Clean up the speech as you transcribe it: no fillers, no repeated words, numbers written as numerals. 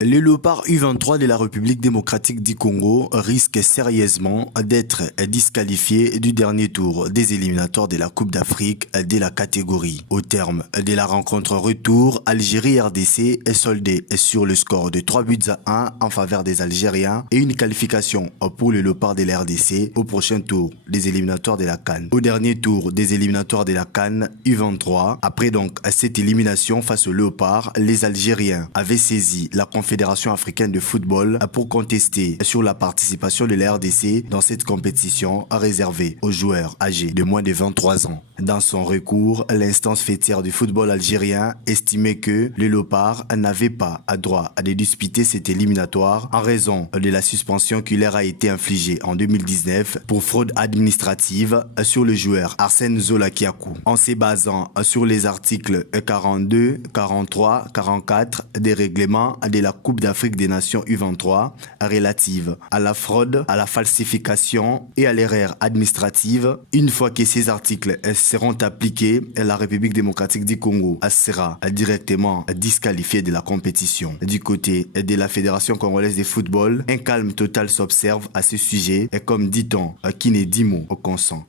Le léopard U23 de la République démocratique du Congo risque sérieusement d'être disqualifié du dernier tour des éliminatoires de la Coupe d'Afrique de la catégorie. Au terme de la rencontre retour, Algérie-RDC est soldée sur le score de 3 buts à 1 en faveur des Algériens et une qualification pour le léopard de la RDC au prochain tour des éliminatoires de la CAN. Au dernier tour des éliminatoires de la CAN U23, après donc cette élimination face au léopard, les Algériens avaient saisi la Fédération africaine de football pour contester sur la participation de la RDC dans cette compétition réservée aux joueurs âgés de moins de 23 ans. Dans son recours, l'instance fêtière du football algérien estimait que le léopard n'avait pas droit de disputer cette éliminatoire en raison de la suspension qui leur a été infligée en 2019 pour fraude administrative sur le joueur Arsène Zola Kiakou, en se basant sur les articles 42, 43, 44 des règlements de la Coupe d'Afrique des Nations U23 relative à la fraude, à la falsification et à l'erreur administrative. Une fois que ces articles seront appliqués, la République démocratique du Congo sera directement disqualifiée de la compétition. Du côté de la Fédération congolaise de football, un calme total s'observe à ce sujet et comme dit-on, qui n'est dit mot au consent.